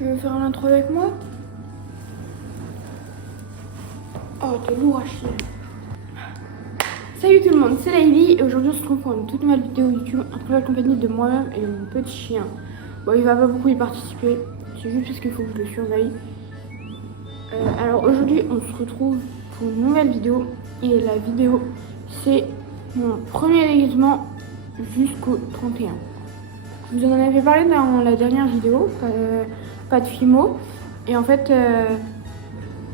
Tu veux faire l'intro avec moi? Oh, t'es lourd à chier. Salut tout le monde, c'est Laïli et aujourd'hui on se retrouve pour une toute nouvelle vidéo YouTube en très compagnie de moi-même et de mon petit chien. Bon, il va pas beaucoup y participer, c'est juste parce qu'il faut que je le surveille. Alors aujourd'hui on se retrouve pour une nouvelle vidéo et la vidéo c'est mon premier déguisement jusqu'au 31. Je vous en avais parlé dans la dernière vidéo, pas de Fimo. Et en fait,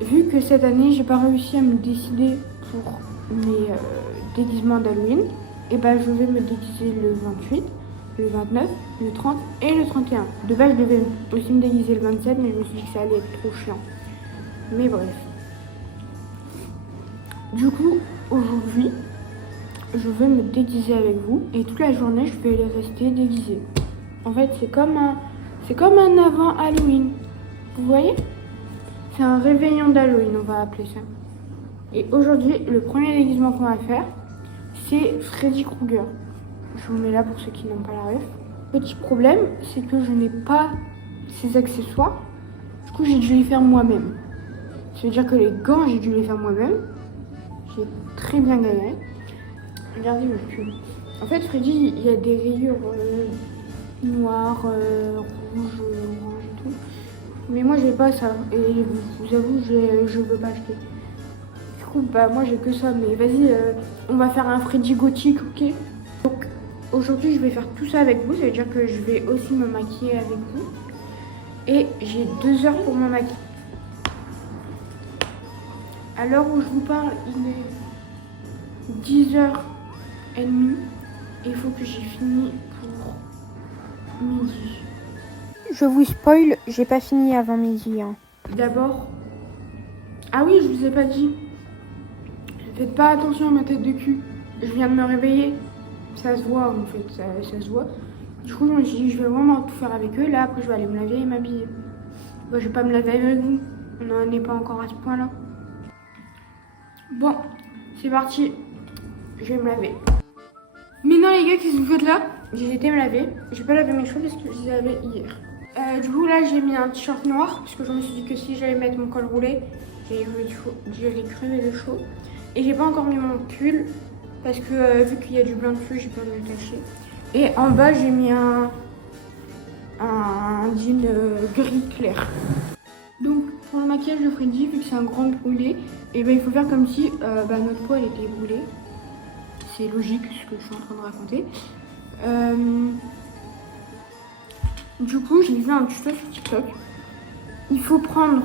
vu que cette année j'ai pas réussi à me décider pour mes déguisements d'Halloween, et ben je vais me déguiser le 28, le 29, le 30 et le 31. De base je devais aussi me déguiser le 27, mais je me suis dit que ça allait être trop chiant. Mais bref. Du coup, aujourd'hui, je vais me déguiser avec vous et toute la journée je vais rester déguisée. En fait, c'est comme un avant Halloween. Vous voyez? C'est un réveillon d'Halloween, on va appeler ça. Et aujourd'hui, le premier déguisement qu'on va faire, c'est Freddy Krueger. Je vous mets là pour ceux qui n'ont pas la ref. Petit problème, c'est que je n'ai pas ces accessoires. Du coup, j'ai dû les faire moi-même. Ça veut dire que les gants, j'ai dû les faire moi-même. J'ai très bien galéré. Regardez le pull. En fait, Freddy, il y a des rayures noires, rouges, orange et tout. Mais moi, j'ai pas ça. Et je vous avoue, je veux pas acheter. Du coup, bah, moi, j'ai que ça. Mais vas-y, on va faire un Freddy gothique, ok? Donc, aujourd'hui, je vais faire tout ça avec vous. Ça veut dire que je vais aussi me maquiller avec vous. Et j'ai 2 heures pour me maquiller. À l'heure où je vous parle, il est 10h30. Et il faut que j'ai fini pour midi. Je vous spoil, j'ai pas fini avant midi. D'abord, ah oui, je vous ai pas dit. Faites pas attention à ma tête de cul. Je viens de me réveiller. Ça se voit en fait, ça se voit. Du coup, je me suis dit, je vais vraiment tout faire avec eux. Là, après, je vais aller me laver et m'habiller. Bon, je vais pas me laver avec vous. On n'en est pas encore à ce point-là. Bon, c'est parti. Je vais me laver. Mais non, les gars, qu'est-ce que vous faites là? J'ai été me laver. J'ai pas lavé mes cheveux parce que je les avais hier. Du coup, là, j'ai mis un t-shirt noir parce que je me suis dit que si j'allais mettre mon col roulé, j'allais crever de chaud. Et j'ai pas encore mis mon pull parce que vu qu'il y a du blanc dessus, j'ai peur de le tâcher. Et en bas, j'ai mis un jean gris clair. Donc, pour le maquillage de Freddy, vu que c'est un grand brûlé, et ben, il faut faire comme si notre peau elle était brûlée. C'est logique ce que je suis en train de raconter. Du coup, j'ai vu un tuto sur TikTok. Il faut prendre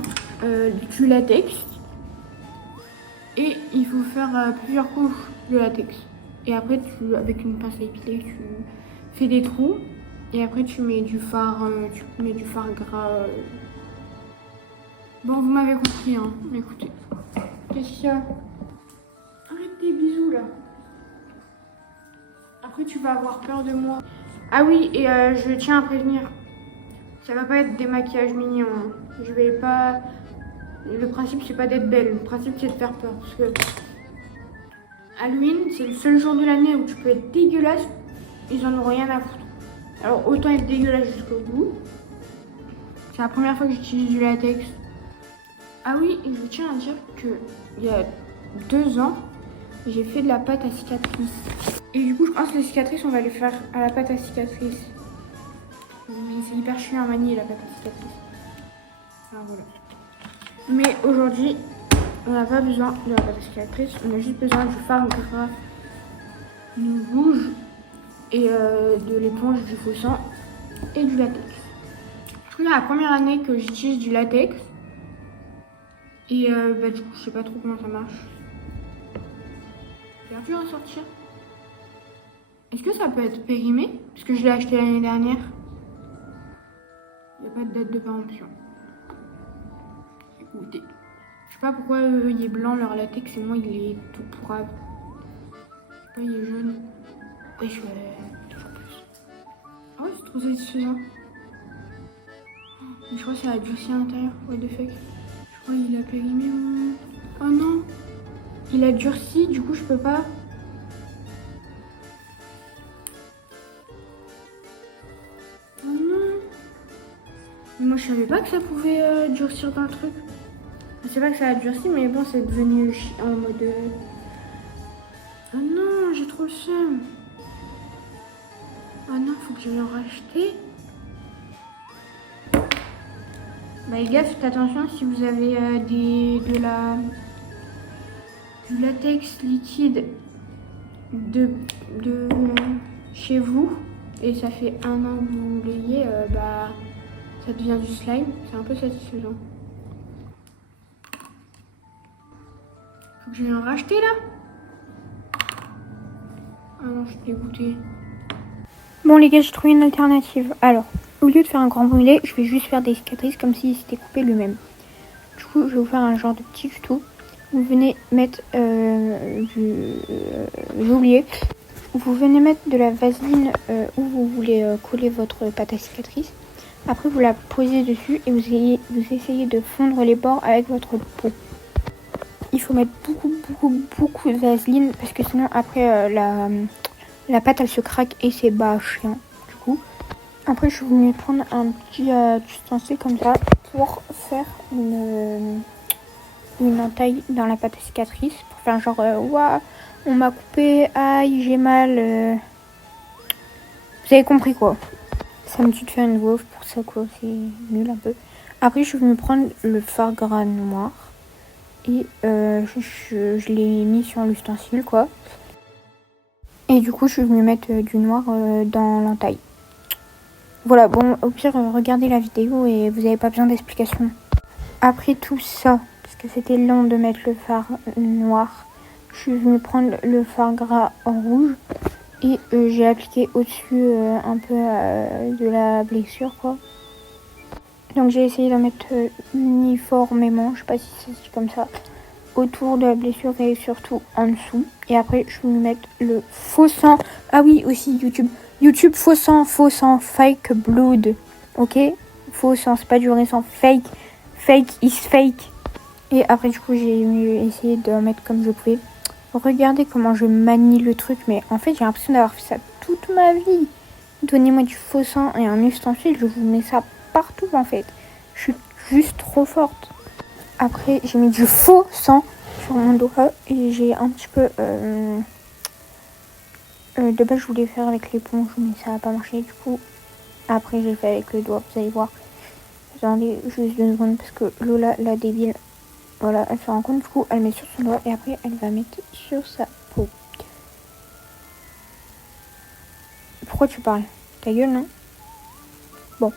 du latex et il faut faire plusieurs couches de latex. Et après, avec une pince à épiler, tu fais des trous. Et après, tu mets du fard gras. Bon, vous m'avez compris, hein. Écoutez. Qu'est-ce qu'il y a? Arrête tes bisous, là. Après, tu vas avoir peur de moi. Ah oui, et je tiens à prévenir. Ça va pas être des maquillages mignons. Hein. Je vais pas... Le principe, c'est pas d'être belle. Le principe, c'est de faire peur. Parce que Halloween, c'est le seul jour de l'année où tu peux être dégueulasse. Ils en ont rien à foutre. Alors, autant être dégueulasse jusqu'au bout. C'est la première fois que j'utilise du latex. Ah oui, et je tiens à dire que il y a 2 ans, j'ai fait de la pâte à cicatrice. Et du coup, je pense que les cicatrices, on va les faire à la pâte à cicatrice. Mais c'est hyper chiant à manier la pâte à cicatrice. Enfin, voilà. Mais aujourd'hui, on n'a pas besoin de la pâte à cicatrice. On a juste besoin du fard gras, du rouge et de l'éponge, du faux sang et du latex. C'est la première année que j'utilise du latex. Et du coup, je sais pas trop comment ça marche. C'est dur à sortir. Est-ce que ça peut être périmé? Parce que je l'ai acheté l'année dernière. Il n'y a pas de date de péremption. Écoutez. Je sais pas pourquoi il est blanc leur latex et moi il est tout pourrave. Je sais pas, il est jaune. Oui, je vais toujours plus. Oh, c'est trop satisfaisant. Mais je crois que ça a durci à l'intérieur. What the fuck? Je crois qu'il a périmé. Oh non! Il a durci, du coup je peux pas. Oh non! Moi, je savais pas que ça pouvait durcir dans le truc. Je sais pas que ça a durci, mais bon, c'est devenu en mode... Ah non, j'ai trop le seum. Ah non, faut que je vienne en racheter. Bah, les gars, faites attention si vous avez du latex liquide de chez vous et ça fait 1 an que vous l'ayez, bah ça devient du slime. C'est un peu satisfaisant. Faut que je vienne en racheter là. Ah non, je suis dégoûtée. Bon les gars, j'ai trouvé une alternative. Alors, au lieu de faire un grand brûlé, je vais juste faire des cicatrices comme s'il s'était coupé lui-même. Du coup, je vais vous faire un genre de petit tuto. Vous venez mettre j'ai oublié. Vous venez mettre de la vaseline où vous voulez coller votre pâte à cicatrice. Après, vous la posez dessus et vous essayez de fondre les bords avec votre peau. Il faut mettre beaucoup de vaseline parce que sinon après la pâte elle se craque et c'est bas chiant. Du coup, après je suis venue prendre un petit ustensile comme ça pour faire une entaille dans la pâte à cicatrice pour faire genre ouah, on m'a coupé, aïe j'ai mal. Vous avez compris quoi. Ça me tue de faire une voix pour ça quoi, c'est nul un peu. Après je suis venue prendre le fard gras noir et je l'ai mis sur l'ustensile quoi. Et du coup je suis venue mettre du noir dans l'entaille. Voilà, bon au pire regardez la vidéo et vous n'avez pas besoin d'explication. Après tout ça, parce que c'était long de mettre le fard noir, je suis venue prendre le fard gras en rouge et j'ai appliqué au-dessus un peu de la blessure quoi. Donc j'ai essayé d'en mettre uniformément, je sais pas si ça se dit comme ça, autour de la blessure et surtout en dessous. Et après je vais mettre le faux sang. Ah oui aussi YouTube faux sang fake blood. Ok, faux sang, c'est pas du vrai sang, fake is fake. Et après du coup j'ai essayé de mettre comme je pouvais. Regardez comment je manie le truc, mais en fait j'ai l'impression d'avoir fait ça toute ma vie. Donnez-moi du faux sang et un ustensile, je vous mets ça partout en fait. Je suis juste trop forte. Après j'ai mis du faux sang sur mon doigt et j'ai un petit peu de base je voulais faire avec l'éponge mais ça n'a pas marché du coup. Après j'ai fait avec le doigt, vous allez voir. Attendez juste 2 secondes parce que Lola la débile, voilà, elle se rend compte, du coup elle met sur son doigt et après elle va mettre sur sa peau. Pourquoi tu parles? Ta gueule non? Bon,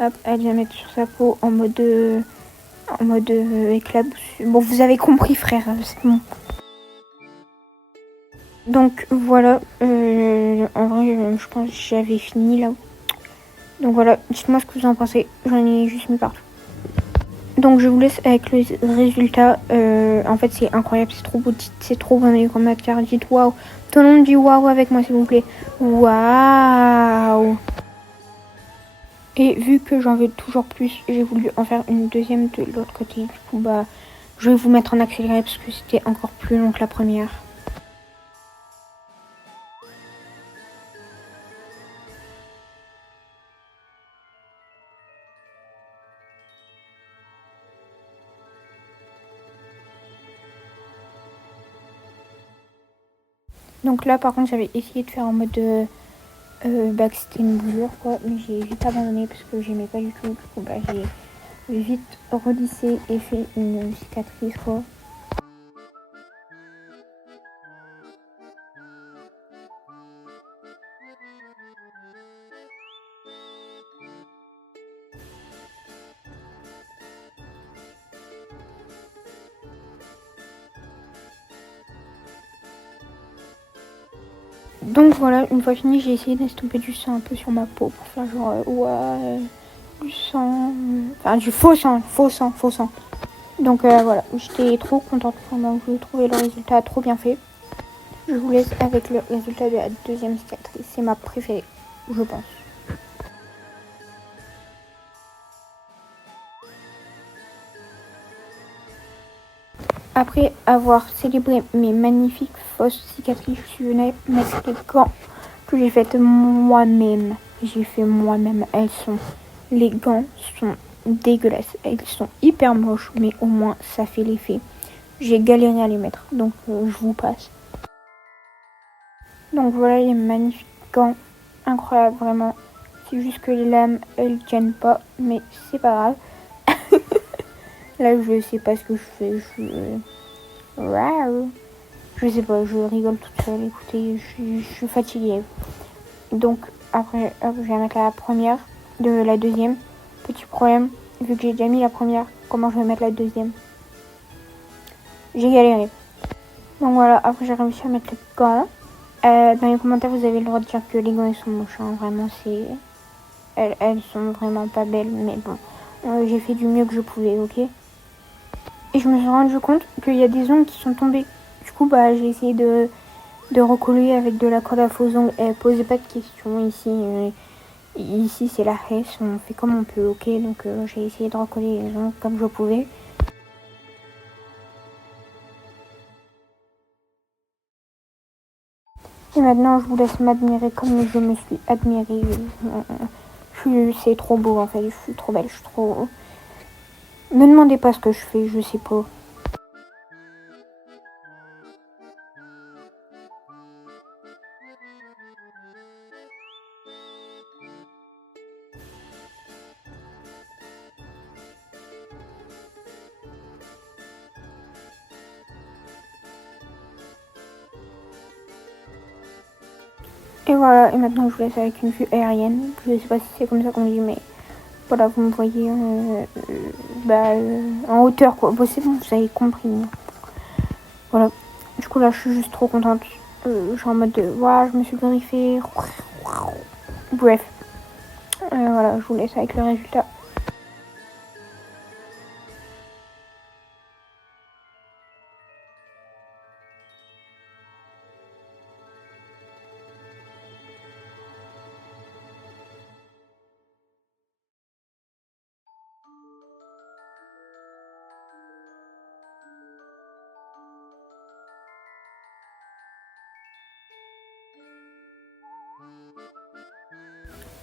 hop, elle va mettre sur sa peau en mode éclaboussure. Bon, vous avez compris, frère, c'est bon. Donc voilà, en vrai, je pense que j'avais fini là. Donc voilà, dites-moi ce que vous en pensez. J'en ai juste mis partout. Donc je vous laisse avec le résultat. En fait, c'est incroyable, c'est trop beau, c'est trop bon les commentaires. Dites waouh. Tout le monde dit waouh avec moi, s'il vous plaît. Waouh. Et vu que j'en veux toujours plus, j'ai voulu en faire une deuxième de l'autre côté. Du coup, bah, je vais vous mettre en accéléré parce que c'était encore plus long que la première. Donc là, par contre, j'avais essayé de faire en mode que c'était une boulure, quoi. Mais j'ai vite abandonné parce que j'aimais pas du tout. Du coup, bah, j'ai vite relissé et fait une cicatrice, quoi. Donc voilà, une fois fini, j'ai essayé d'estomper du sang un peu sur ma peau pour faire genre du sang, enfin du faux sang. Donc voilà, j'étais trop contente, donc j'ai trouvé le résultat trop bien fait. Je vous laisse avec le résultat de la deuxième cicatrice, c'est ma préférée, je pense. Après avoir célébré mes magnifiques fausses cicatrices, je suis venue mettre les gants que j'ai faites moi-même. J'ai fait moi-même, elles sont Les gants sont dégueulasses. Ils sont hyper moches, mais au moins ça fait l'effet. J'ai galéré à les mettre, donc je vous passe. Donc voilà les magnifiques gants. Incroyable, vraiment. C'est juste que les lames, elles tiennent pas, mais c'est pas grave. Là, je sais pas ce que je fais. Je sais pas, je rigole toute seule. Écoutez, je suis fatiguée. Donc, après, hop, je vais mettre la première de la deuxième. Petit problème, vu que j'ai déjà mis la première, comment je vais mettre la deuxième? J'ai galéré. Donc voilà, après j'ai réussi à mettre les gants. Dans les commentaires, vous avez le droit de dire que les gants ils sont moches. Hein. Vraiment, elles sont vraiment pas belles, mais bon, j'ai fait du mieux que je pouvais, ok? Et je me suis rendu compte qu'il y a des ongles qui sont tombés. Du coup, bah, j'ai essayé de recoller avec de la colle à faux ongles. Posez pas de questions ici. Ici, c'est la Hesse, on fait comme on peut, ok? Donc, j'ai essayé de recoller les ongles comme je pouvais. Et maintenant, je vous laisse m'admirer comme je me suis admirée. C'est trop beau, en fait. Je suis trop belle, je suis trop... Ne me demandez pas ce que je fais, je sais pas. Et voilà, et maintenant je vous laisse avec une vue aérienne. Je sais pas si c'est comme ça qu'on dit, mais voilà, vous me voyez en hauteur quoi. Bon, c'est bon, vous avez compris. Voilà, du coup là je suis juste trop contente. Je suis en mode de, waouh, je me suis griffée. Bref, voilà, je vous laisse avec le résultat.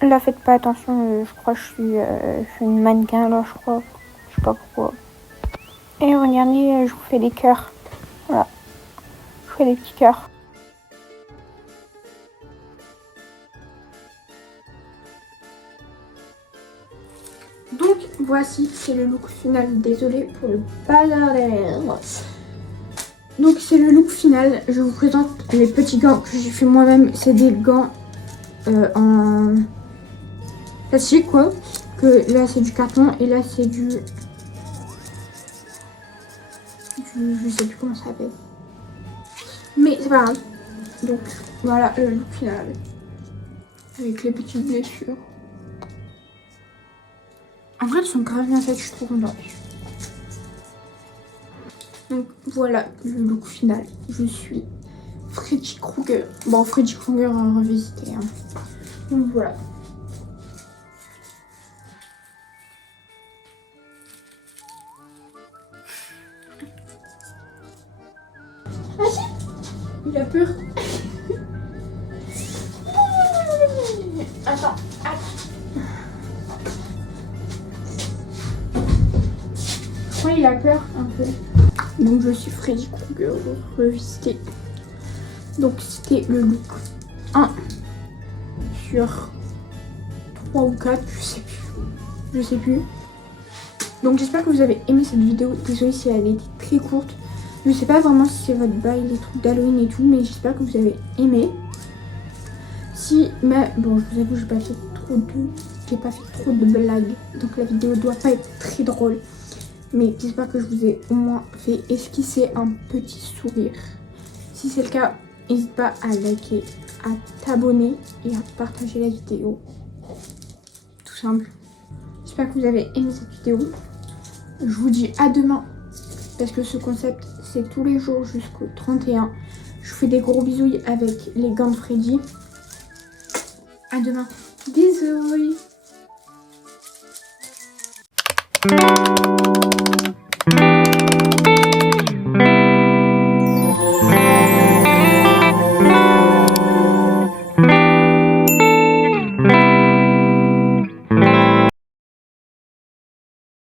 Là, faites pas attention, je crois que je suis une mannequin là, je crois. Je sais pas pourquoi. Et regardez, je vous fais des cœurs. Voilà, je vous fais des petits cœurs. Donc voici, c'est le look final. Désolée pour le bazar derrière. Donc c'est le look final. Je vous présente les petits gants que j'ai fait moi-même. C'est des gants en plastique quoi. Que là c'est du carton et là c'est du... Je sais plus comment ça s'appelle. Mais c'est pas grave. Donc voilà le look final. Avec les petites blessures. En vrai elles sont grave bien faites, je suis trop contente. Donc voilà le look final. Je suis Freddy Krueger. Bon, Freddy Krueger revisité. Hein. Donc voilà. Il a peur. Attends. Je crois qu'il a peur un peu. Donc je suis Freddy Krueger revisité. Donc c'était le look 1 sur 3 ou 4, je sais plus. Donc j'espère que vous avez aimé cette vidéo. Désolée si elle a été très courte. Je sais pas vraiment si c'est votre bail, les trucs d'Halloween et tout, mais j'espère que vous avez aimé. Si, mais bon, je vous avoue, j'ai pas fait trop de blagues, donc la vidéo doit pas être très drôle. Mais j'espère que je vous ai au moins fait esquisser un petit sourire. Si c'est le cas, n'hésite pas à liker, à t'abonner et à partager la vidéo. Tout simple. J'espère que vous avez aimé cette vidéo. Je vous dis à demain. Parce que ce concept, c'est tous les jours jusqu'au 31. Je vous fais des gros bisous avec les gants de Freddy. À demain. Bisous.